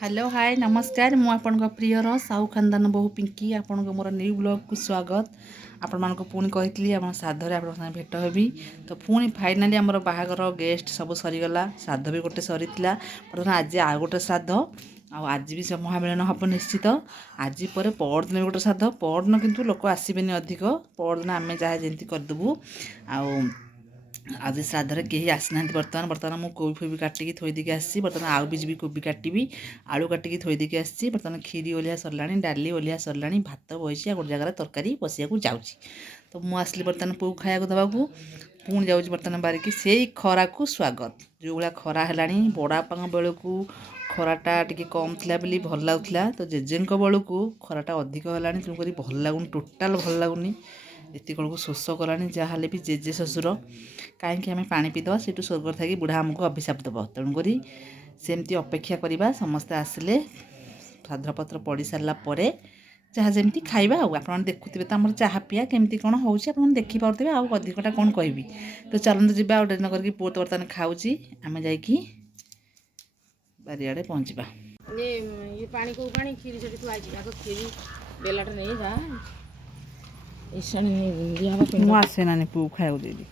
Hello hi नमस्कार मु आपण प्रियर साहू खानदान बहु पिंकी आपण मोर न्यू ब्लॉग को स्वागत आपण मानको पुणी कही आप श्राद्धरे आप भेट हेबी तो पुणी फाइनाली आमर बाहागर गेस्ट सब सरीगला श्राद्ध भी गोटे सरी बर्तमान आज आ गोटे श्राद्ध आज भी महामिलन हम निश्चित आज पर परदिन भी गोटे श्राद्ध परदिन किंतु लोक आसबेनि अधिक परदिन आम जहाँ जमी करदेबू आज श्राद्धरे कहीं आसना बर्तमान बर्तमान मुझे कोबी फोबी काटिकी थोदी आसी बर्तमान आउ भी जी कोबी काटि आलू काटिकी थोदी आसी बर्तमान खीरी ओलिया सरला डाली ओलिया सरला भात बसी गोटे जगह तरकारी बसिया जाऊँगी तो मुझे आसली बर्तमान पू खाया देवाकू पुणी जाऊँगी बर्तमान बारिकी से खरा को स्वागत जो भाया खरा है बड़ापा बेलू खराटा टी कम थी बोली भल लगुला तो जेजे बेलू खराटा अधिक है तेणुक भल लगुनि टोटाल भल लगुनि एत कल को शोष कला जहाँ भी जेजे शशुर कहीं आम पा पीद से स्वर्ग थी बुढ़ा आमको अभिशाप देव तेणुक सेमती अपेक्षा करवा समस्ते आसिले श्राद्धपत्र पड़ सारापर जहाँ जमी खाଇବା आप देखुवे तो आम चाह पिया केमती कौन हो देखिपे आउ अधिकटा कौन कहबी तो चलते जी डेन करके पुओ तो बर्तमान खाऊँ आम जा बारियाड़े पहुँचवा पानी को पानी खीरी से खीरी बेलाटा नहीं जा आसे ना पू खाया दे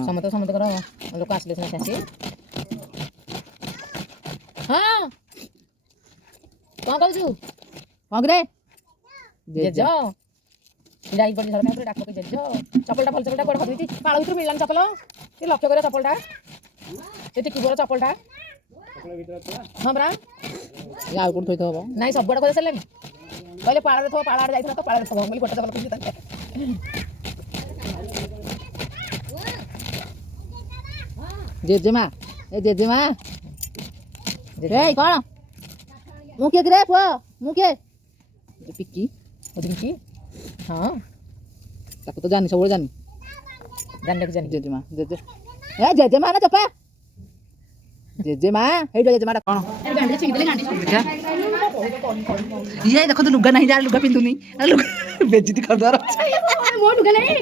समस्त समस्त लोक आसले हाँ कौन कहू कौन रे जेज जाई पड़ी सर डाक के जेज चपलटा भल चपलटा बड़ खदी पाळ भितर मिललान चपल ये लक्ष्य करे चपलटा ये टिकी बोर चपलटा हां बरा या कोन थई तो नाही सब बड़ करे सले पहले पाळ रे थो पाळ आड़ जाई तो पाळ रे थो बोली गोटे चपल पिंदी तके जेजेमा ए जेजेमा रे कौन मुखे रे पुआ मुखे पिक्की ओ पिक्की हां ताको तो जानी सब जानी जानने के जानी जेजेमा जेजे ए जेजेमा ना चपा जेजेमा हे जेजेमा कौन गांडी छिक देले गांडी ये देखो तो लुगा नहीं जा लुगा पिंदुनी बेइज्जती कर दर मो लुगा नहीं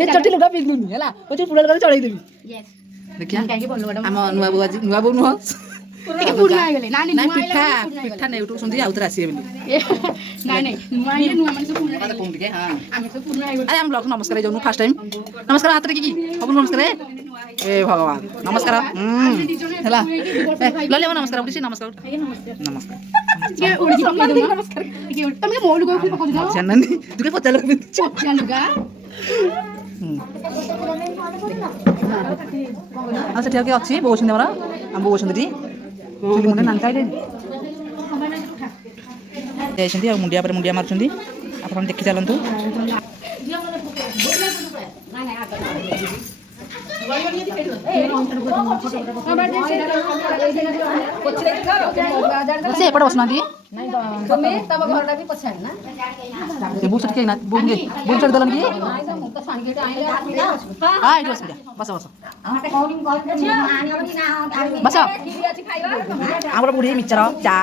ये चटी लुगा पिंदुनी हला ओचे पुडल कर चढ़ाई देबी यस देखिया हम नुआ बो नुआ ଟିକେ ପୁରୁଣା ହେଇଗଲେ ନାଇଁ ପିଠା ପିଠା ନେଉଠୁ ସୁନ୍ଦି ଆଉ ଥରେ ଆସିବେ ବୋଲି ନାଇଁ ନାଇଁ ନୂଆ ହେଇଲେ ନୂଆ ମାନେ ସବୁ ପୁରୁଣା ହେଇଗଲେ କୋଉ ଟିକେ हां ଆମେ ସବୁ ପୁରୁଣା ହେଇଗଲେ ଆରେ हम ब्लॉग नमस्कार जाउनु फर्स्ट टाइम नमस्कार हाथ रे की सब नमस्कार ए भगवान नमस्कार हला लले नमस्कार उठी नमस्कार नमस्कार ये उड़ी नमस्कार ये तुम मोल को पको दिनो जाननी तुके पचाल लुगा अच्छा ठीक है अच्छी बहुत सुंदर हम बहुत सुंदरी मुंडे नानका जाइछन्ती आ मुंडिया पर मुंडिया मारुछन्ती आपण देखि चलंतु से एपट बसना दी तुमे तब घरटा भी पछाड़ ना ए बुसट के ना बुंगे बुसट दलन की नाही त मुक्त साणी के आइले हां इट बस बस बस बस हमर बुढ़ी मिचर चा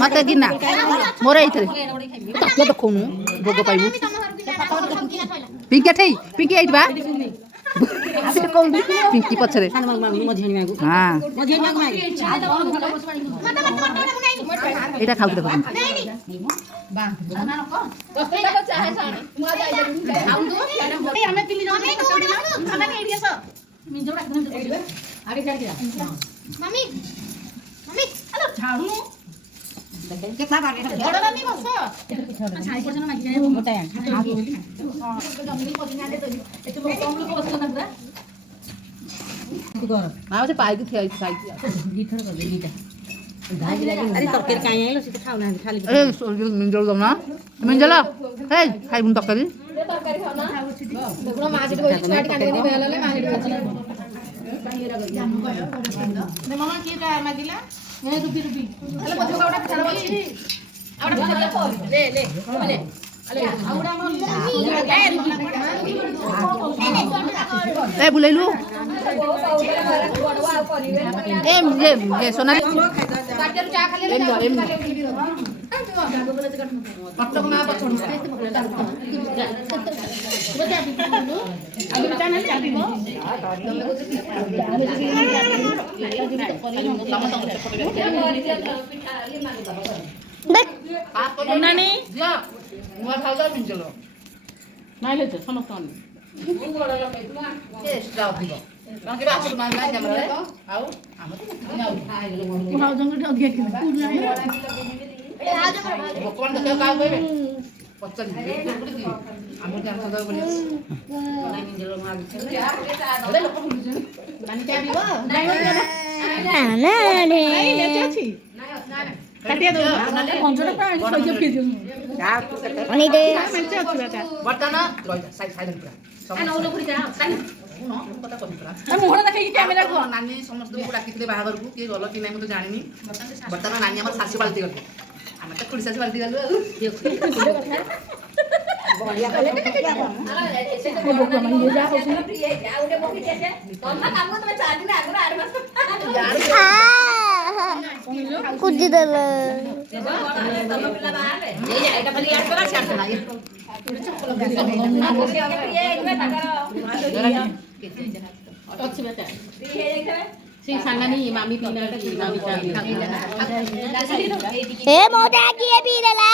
मत गिना मोर एथरे तके देखौनु भोग पाइबु पिंकी ठई पिंकी आइट बा पिंकी पछरे हां एटा खाउ देखो कितना बागे बड़ा नहीं बस छाई पर्सन मागी जाए मोटा है जमीन पदिना दे एते कम लोग बस ना पूरा मां से पाई की खाई गीठर कर दे गीठा ଆରେ ତରକାରୀ କାଇଁ ଆଇଲ ସେ ତ ଖାଉନାହାନ୍ତି ଖାଲି ଏ ମିଞ୍ଜଳ ଦଉନା ମିଞ୍ଜଳ ହେଇ ଖାଇବୁନି ତରକାରୀ ମାମା କିଏ କା ମାଗିଲା ଏ ରୁବି ରୁବି ହେଲେ ମତେ ଗୋଟା ଖାର ଅଛି ଆଉ ଗୋଟେ ଲେ ଲେ ଲେ ଆଉ ଏ ବୁଲେଇଲୁ ଏ সোনালি ଚା ଖାଲି ନାନୀ ନୂଆ ଖାଉଛ ମିଞ୍ଜଳ ନାଇଁ ଲେ ସମସ୍ତ ଏକ୍ସଟ୍ରା ଅଧିକ କାରଣ କେବେ ଆମର ନାଇଁ କ୍ୟାମେରାରେ ଆଉ ଆମର ତ ଭାଉଜଙ୍କଠୁ ଅଧିକା ଲୋକମାନେ ଦେଖିବାକୁ କାହାକୁ କହିବେ ପଚାରିବେ ଆମର କ୍ୟାମେରା ସଦାବେଳେ ବଢ଼ିଆ ଲୋକ ବର୍ତ୍ତମାନ ନାନୀ ସମସ୍ତଙ୍କୁ ଡାକିଥିଲେ ବାହାଘରକୁ କିଏ ଗଲ କି ନାହିଁ ମୁଁ ତ ଜାଣିନି ବର୍ତ୍ତମାନ ନାନୀ ଆମର ଶାଶୁ ପାଲଟି ଗଲେ ଆମେ ତ ଖୁଡ଼ି ଶାଶୁ ପାଲଟି ଗଲୁ ସେ ସାଙ୍ଗାନି ମାମି ପିନା ए मोटा किए पी देला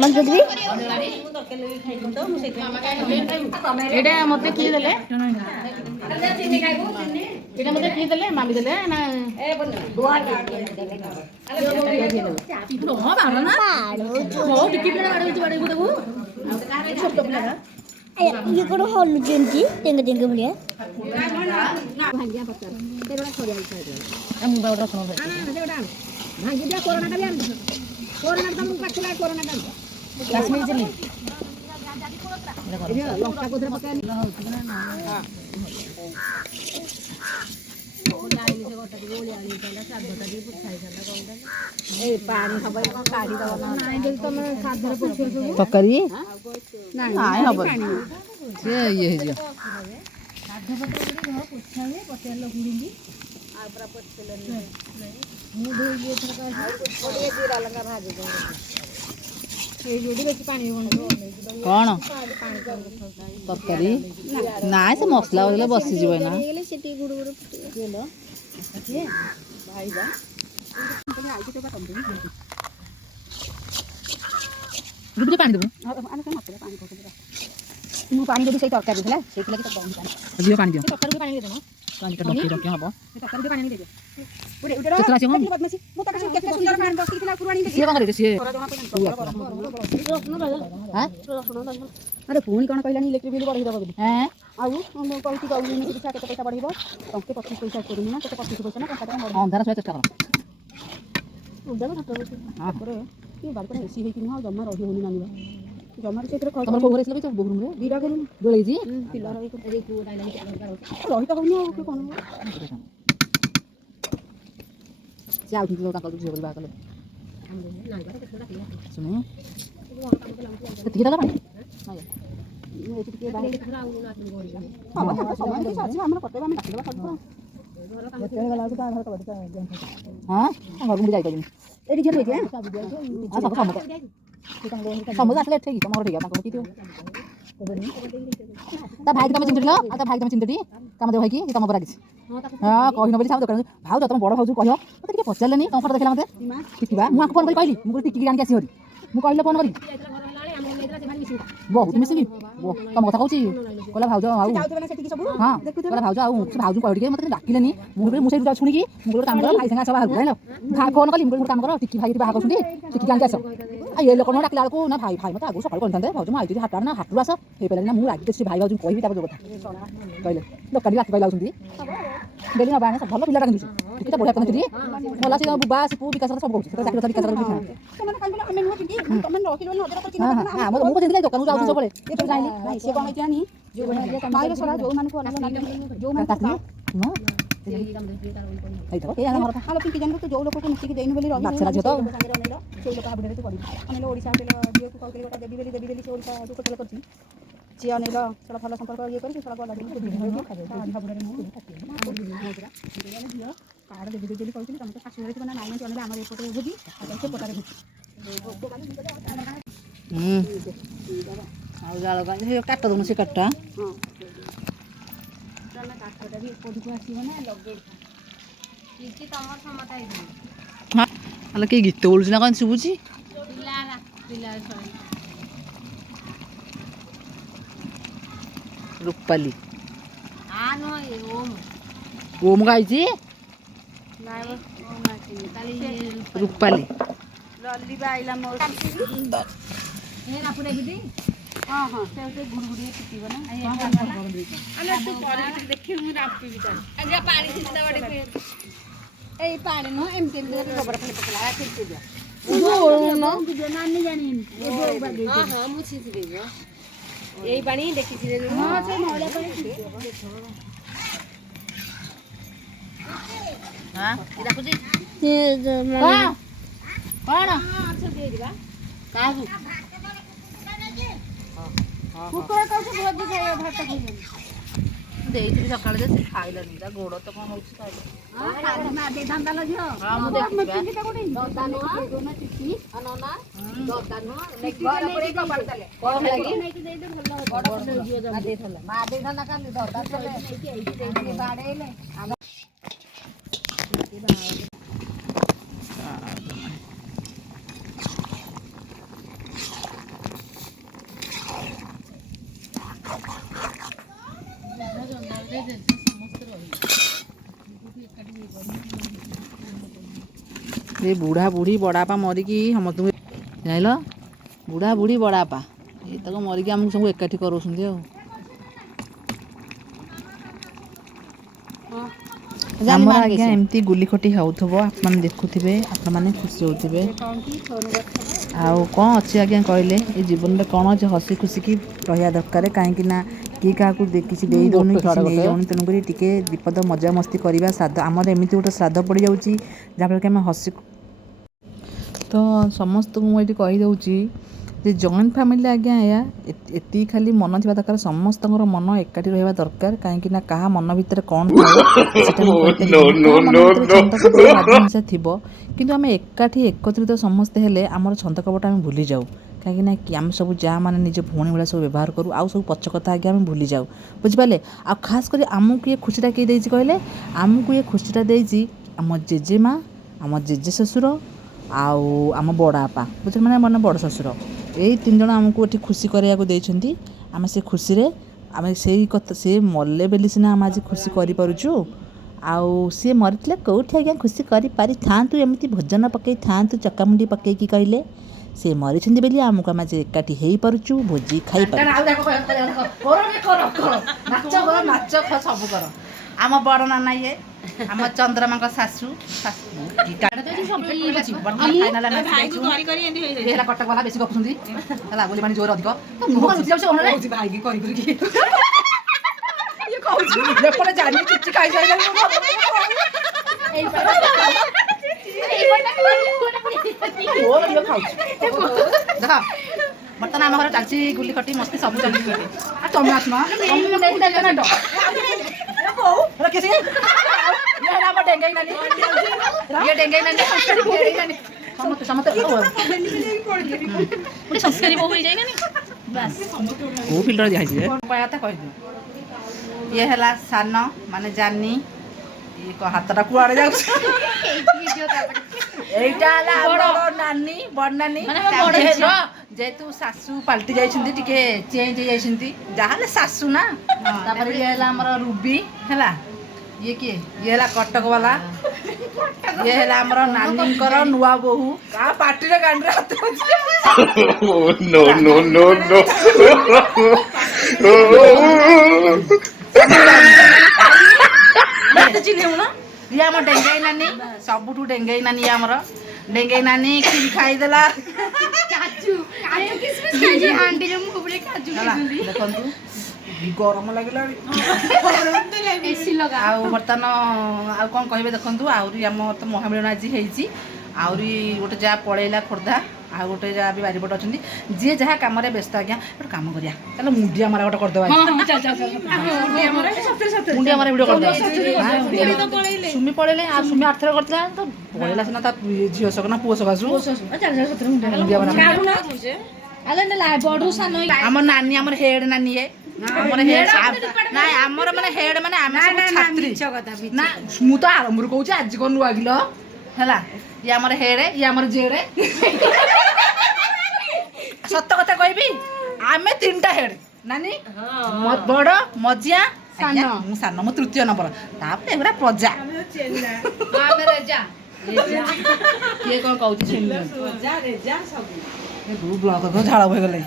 मन बुझी ଏଇଟା ମତେ କିଏ ଦେଲେ ଏଇଟା ମତେ କିଏ ଦେଲେ ମାମି ଦେଲେ ନା ये कौन हॉल जेंटी टेंगे टेंगे भलिया କାଶ୍ମୀର ଚିଲି ତରକାରୀ ନାଇଁ ହବ ସିଏ ଇଏ ହେଇଯିବ କଣ ତରକାରୀ ନାଇଁ ସେ ମସଲା ବଦଲେ ବସିଯିବ ନା ରୁଟି ପାଣି ଦେବୁ ମୁଁ ପାଣି ଦେବି ସେଇ ତରକାରୀ ହେଲା ସେଇଥିଲାଗି ତ ଦିଅ ପାଣି ଦିଅ ତରକାରୀ ପାଣି ଦେଇଦେବ ପାଣି ଡକି ଡକି ହବ ତରକାରୀ ପାଣି ଦେଇଦେବ କେତେଟା ଅଛି କଣ କେତେ ସୁନ୍ଦର ପାଣି ବସିଥିଲା ପୁରାଣି ସିଏ କଣ କରିବେ ସିଏ ଆରେ ପୁଣି କଣ କହିଲାନି ଇଲେକ୍ଟ୍ରିକ୍ ବିଲ୍ ବଢ଼େଇ ଦେବ ବୋଲି ହେଁ ଆଉ ମୁଁ କହୁଛି କହୁନି ପିଛା କେତେ ପଇସା ବଢ଼େଇବ ଟଙ୍କେ 25 ପଇସା କରୁନି ନା କେତେ 25 ପଇସା ନା ଟଙ୍କା ଟଙ୍କା ବଢ଼େଇବ ଅନ୍ଧାର ଶୋଇବା ଚେଷ୍ଟା କର ତାପରେ କି ବାଡ଼ିରେ ଏସି ହେଇକି ନୁହଁ ଜମା ରହି ହେଉନି ନାନିବା ଜମାରୁ ସେଥିରେ ତମର କୋଉ ଘରେ ଆସିଲା ତ ବୋଉ ରୁମରେ ଦିଟା କରୁନି ଦୋଳି ହେଇଛି ପିଲା ରହି ତ ହେଉନି ଆଉ କ'ଣ ସେ ଆଉ ଠିକ ତାଙ୍କର ଝିଅ ବୋଲି ବାହା କଲେ ଶୁଣି ସେତିକି ଦେଲା ପାଣି ଆମର କଟେଇବା ଆମେ କାଟିଦେବା ସବୁ ହଁ ଘରକୁ ଯାଇପାରିବିନି ଏଇଠି ଝିଅ ରହିଛି ସମସ୍ତେ ଆସିଲେ ଏଠି ତମ ଘର ଠିକ ତାଙ୍କ ଘର ତା ଭାଇ ତମେ ଚିନ୍ତିଲ ଆଉ ତା ଭାଇ ତମେ ଚିନ୍ତିଟି କାମ ଦେବ ଭାଇକି ତମ ଉପରେ କିଛି ହଁ କହିନ ବୋଲି ଦୋକାନ ଭାଉଜ ତମ ବଡ଼ ଭାଉଜ କହିବ ମତେ ଟିକେ ପଚାରିଲେନି ତମ ଫଟୋ ଦେଖିଲା ମତେ ଟିକିବା ମୁଁ ଆକୁ ଫୋନ୍ କରି କହିଲି ମୁଁ କହିଲି ଟିକିକି ଆଣିକି ଆସିବ ମୁଁ କହିଲେ ଫୋନ୍ କରି ବହୁତ ମିଶିଲି ତମ କଥା କହୁଛି କହିଲା ଭାଉଜ ଆଉ ହଁ କହିଲା ଭାଉଜ ଆଉ ସେ ଭାଉଜ କହିବ ଟିକେ ମତେ ଡାକିଲେନି ମୁଁ କହିଲି ମୁଁ ସେଇଠୁ ଶୁଣିକି ମୁଁ କହିଲି କାମ କର ଭାଇ ସାଙ୍ଗେ ଆସ ବାହାରକୁ ଜାଣିଲ ଫୋନ୍ କଲି ମୁଁ କହିଲି କାମ କର ଟିକି ଭାଇ ବାହା କରୁଛନ୍ତି ଟିକିକି ଆଣିକି ଆସ ଏ ଲୋକ ନ ଡାକିଲା ବେଳକୁ ନା ଭାଇ ମୋତେ ଆଗରୁ ସକାଳୁ କହିଥାନ୍ତେ ଭାଉଜ ମୁଁ ଆଇଥିଲି ହାଟ ନା ହାଟରୁ ଆସ ହେଇପାରିଲାନି ନା ମୁଁ ରାଗି ସେ ଭାଇ ଭାଉଜ କହିବି ତାପରେ ଯୋଉ କଥା କହିଲେ ଦୋକାନୀ ରାତି ପାଇଲା ଆଉଛନ୍ତି ଡେଲି ନବା ଆଣେ ଭଲ ପିଲାଟା କିନ୍ତୁ ଟିକେ ତ ବଢ଼ିଆ କହୁଥିଲି ଭଲ ସେ ବୁବା ସିପୁ ବିକାଶ ସବୁ କହୁଛି ଚାକିରି କଥା ବିକାଶ ଆମର ମୁଁ କହୁଥିଲି ଦୋକାନକୁ ଯାଉଛି ସବୁବେଳେ ଏ ସବୁ ଜାଣିଲି ନାଇଁ ସେ କ'ଣ ହେଇଛି ଯୋଉମାନେ ଯୋଉ ଲୋକକୁ ମିଶିକି ଦେଇନୁ ବୋଲି ଓଡ଼ିଶା ଦେବି ବୋଲି ସେ ଓଡ଼ିଶା ଯୋଉ ହୋଟେଲ କରିଛି ସିଏ ଅନେଇଲ ସେଟା ଭଲ ସମ୍ପର୍କ ଇଏ କରିକି ସେଟା ଗଲା କାର୍ଡ଼ ଦେବି ବୋଲି କହିଥିଲି ତମେ ତ ଶାଶୁ ଘରେ ଥିବ ନା ନାଇଁ ଅନେଇଲେ ଆମର ଏପଟେ ଭୋଜି ସେ ପଟାରେ ଭୋଜି ଆଉ ଜାଳ ପାଇଁ କାଟ ଦେଉନ ସେ କାଠଟା କାଠଟା ବି ଏପଟକୁ ଆସିବ ନା ଲଗେଇ ହେଲେ କି ଗୀତ ବୋଲୁଛି ନା କ'ଣ ଶୁଭୁଛି ରୂପାଲି ଓମ ଗାଇଛି ରୂପାଲି ହଁ ହଁ ସେ ଗୁଡ଼ଗୁଡ଼ି ଫୁଟିବ ନା ଏଇ ପାଣି ନୁହଁ ଏମିତି ଗୋବର ପାଣି ପକେଇଲା ଏଇ ପାଣି ଦେଖିଛି ଦେଇଥିଲି ସକାଳେ ଯେ ସେ ଖାଇଲାନି ତା ଗୋଡ଼ ତ କ'ଣ ହେଉଛି ଏ ବୁଢ଼ା ବୁଢ଼ୀ ବଡ଼ାପା ମରିକି ସମସ୍ତଙ୍କୁ ଜାଣିଲ ବୁଢ଼ା ବୁଢ଼ୀ ବଡ଼ାପା ଏ ତାକୁ ମରିକି ଆମକୁ ସବୁ ଏକାଠି କରାଉଛନ୍ତି ଆଉ ଆମର ଆଜ୍ଞା ଏମିତି ଗୁଲି ଖଟି ହେଉଥିବ ଆପଣମାନେ ଦେଖୁଥିବେ ଆପଣମାନେ ଖୁସି ହେଉଥିବେ ଆଉ କ'ଣ ଅଛି ଆଜ୍ଞା କହିଲେ ଏ ଜୀବନରେ କ'ଣ ଅଛି ହସି ଖୁସିକି ରହିବା ଦରକାର କାହିଁକି ନା କିଏ କାହାକୁ କିଛି ଦେଇ ଦେଉନି କିଛି ନେଇଯାଉନି ତେଣୁକରି ଟିକେ ବିପଦ ମଜାମସ୍ତି କରିବା ଶ୍ରାଦ୍ଧ ଆମର ଏମିତି ଗୋଟେ ଶ୍ରାଦ୍ଧ ପଡ଼ିଯାଉଛି ଯାହାଫଳରେ କି ଆମେ ହସି ତ ସମସ୍ତଙ୍କୁ ମୁଁ ଏଇଠି କହିଦେଉଛି ଯେ ଜଏଣ୍ଟ ଫ୍ୟାମିଲି ଆଜ୍ଞା ଏଇଆ ଏତିକି ଖାଲି ମନ ଥିବା ଦରକାର ସମସ୍ତଙ୍କର ମନ ଏକାଠି ରହିବା ଦରକାର କାହିଁକି ନା କାହା ମନ ଭିତରେ କ'ଣ ଥାଏ ସେଟା ମୁଁ କହିପାରିବିନି କାହା ମନ ଭିତରେ ଛନ୍ଦ କପଟ ବାଦଭାଷା ଥିବ କିନ୍ତୁ ଆମେ ଏକାଠି ଏକତ୍ରିତ ସମସ୍ତେ ହେଲେ ଆମର ଛନ୍ଦ କପଟ ଆମେ ଭୁଲିଯାଉ କାହିଁକିନା ଆମେ ସବୁ ଯାଆ ମାନେ ନିଜ ଭଉଣୀ ଭଳିଆ ସବୁ ବ୍ୟବହାର କରୁ ଆଉ ସବୁ ପଛ କଥା ଆଜ୍ଞା ଆମେ ଭୁଲିଯାଉ ବୁଝିପାରିଲେ ଆଉ ଖାସ୍ କରି ଆମକୁ ଏ ଖୁସିଟା କିଏ ଦେଇଛି କହିଲେ ଆମକୁ ଏ ଖୁସିଟା ଦେଇଛି ଆମ ଜେଜେମା ଆମ ଜେଜେ ଶ୍ୱଶୁର ଆଉ ଆମ ବଡ଼ବାପା ବୁଝିଲେ ମାନେ ମାନେ ବଡ଼ ଶ୍ୱଶୁର ଏଇ 3 ଜଣ ଆମକୁ ଏଠି ଖୁସି କରିବାକୁ ଦେଇଛନ୍ତି ଆମେ ସେ ଖୁସିରେ ଆମେ ସେଇ କଥା ସେ ମଲେ ବୋଲି ସିନା ଆମେ ଆଜି ଖୁସି କରିପାରୁଛୁ ଆଉ ସିଏ ମରିଥିଲେ କେଉଁଠି ଆଜ୍ଞା ଖୁସି କରିପାରିଥାନ୍ତୁ ଏମିତି ଭୋଜନ ପକାଇଥାନ୍ତୁ ଚକାମୁଣ୍ଡି ପକାଇକି କହିଲେ ସେ ମରିଛନ୍ତି ବୋଲି ଆମକୁ ଆମେ ଆଜି ଏକାଠି ହେଇପାରୁଛୁ ଭୋଜି ଖାଇପାରୁଛୁ ସବୁ କର ଆମ ବଡ଼ ନାନା ଇଏ ଆମ ଚନ୍ଦ୍ରମାଙ୍କ ଶାଶୁ ହେଲା କଟକ ବାଲା ବେଶୀ ଗପୁଛନ୍ତି ହେଲା ବୋଲି ମାନେ ଜୋର ଅଧିକ ବର୍ତ୍ତମାନ ଆମ ଘରେ ଚାଲିଛି ଗୁଲି ଖଟି ମସ୍ତି ସବୁ ଚାଲିଛି ତମେ ଆସ ଇଏ ହେଲା ସାନ ମାନେ ଜାନି ହାତଟା କୁଆଡ଼େ ଯାଉଛି ଏଇଟା ହେଲା ବଡ଼ ନାନୀ ବଡ଼ ନାନୀ ଯେହେତୁ ଶାଶୁ ପାଲଟି ଯାଇଛନ୍ତି ଟିକେ ଚେଞ୍ଜ ହେଇଯାଇଛନ୍ତି ଯାହାହେଲେ ଶାଶୁ ନା ତାପରେ ଇଏ ହେଲା ଆମର ରୁବି ହେଲା ଇଏ କିଏ ଇଏ ହେଲା କଟକ ବାଲା ଇଏ ହେଲା ଆମର ନାନୀଙ୍କର ନୂଆ ବୋହୂ କା ପାଟିରେ ଗାଣ୍ଡରେ ହାତ ଅଛି No, no, no, no. ଚିହ୍ନିବୁ ନା ଇଏ ଆମ ଡେଙ୍ଗେଇ ନାନୀ ସବୁଠୁ ଡେଙ୍ଗେଇ ନାନୀ ଇଏ ଆମର ଡେଙ୍ଗେଇ ନାନୀ କ୍ଷୀରି ଖାଇଦେଲା ହେଲା ଦେଖନ୍ତୁ ଗରମ ଲାଗିଲାଣି ଆଉ ବର୍ତ୍ତମାନ ଆଉ କ'ଣ କହିବେ ଦେଖନ୍ତୁ ଆହୁରି ଆମର ତ ମହାମିଳନ ଆଜି ହେଇଛି ଆହୁରି ଗୋଟେ ଯାହା ପଳେଇଲା ଖୋର୍ଦ୍ଧା ଆଉ ଗୋଟେ ଯାହା ବି ବାରିପଟ ଅଛନ୍ତି ଯିଏ ଯାହା କାମରେ ବ୍ୟସ୍ତ ଆଜ୍ଞା ଗୋଟେ କାମ କରିବା ତାହେଲେ ମୁଣ୍ଡିଆ ମାରା ଗୋଟେ କରିଦେବା ମୁଣ୍ଡିଆ ମାରା ଭିଡ଼ିଓ କରିଦେବା ସୁମି ପଳେଇଲେ ଆଉ ସୁମି ଆର୍ଥର କରିଥିଲା ତ ପଳେଇଲା ସିନା ତା ଝିଅ ସକା ପୁଅ ସକାଶୁ ମୁଣ୍ଡିଆ ମାରା ଆମ ନାନୀ ଆମର ହେଡ୍ ନାନୀ ଆମର ହେଡ୍ ନାଇଁ ଆମର ମାନେ ହେଡ୍ ମାନେ ଆମେ ସବୁ ଛାତ୍ରୀ ନା ମୁଁ ତ ଆରମ୍ଭରୁ କହୁଛି ଆଜି କ'ଣ ନୂଆ କିଲ ହେଲା ଇଏ ଆମର ହେଡ୍ ଇଏ ଆମର ଜେଡ୍ ସତ କଥା କହିବି ଆମେ 3ଟା ହେଡ୍ ନାନୀ ବଡ଼ ମଝିଆ ମୁଁ ସାନ ମୁଁ ତୃତୀୟ ନମ୍ବର ତାପରେ ଏଗୁଡ଼ା ପ୍ରଜା କିଏ କ'ଣ କହୁଛି ବ୍ଲକ ଝାଳ ହୋଇଗଲେ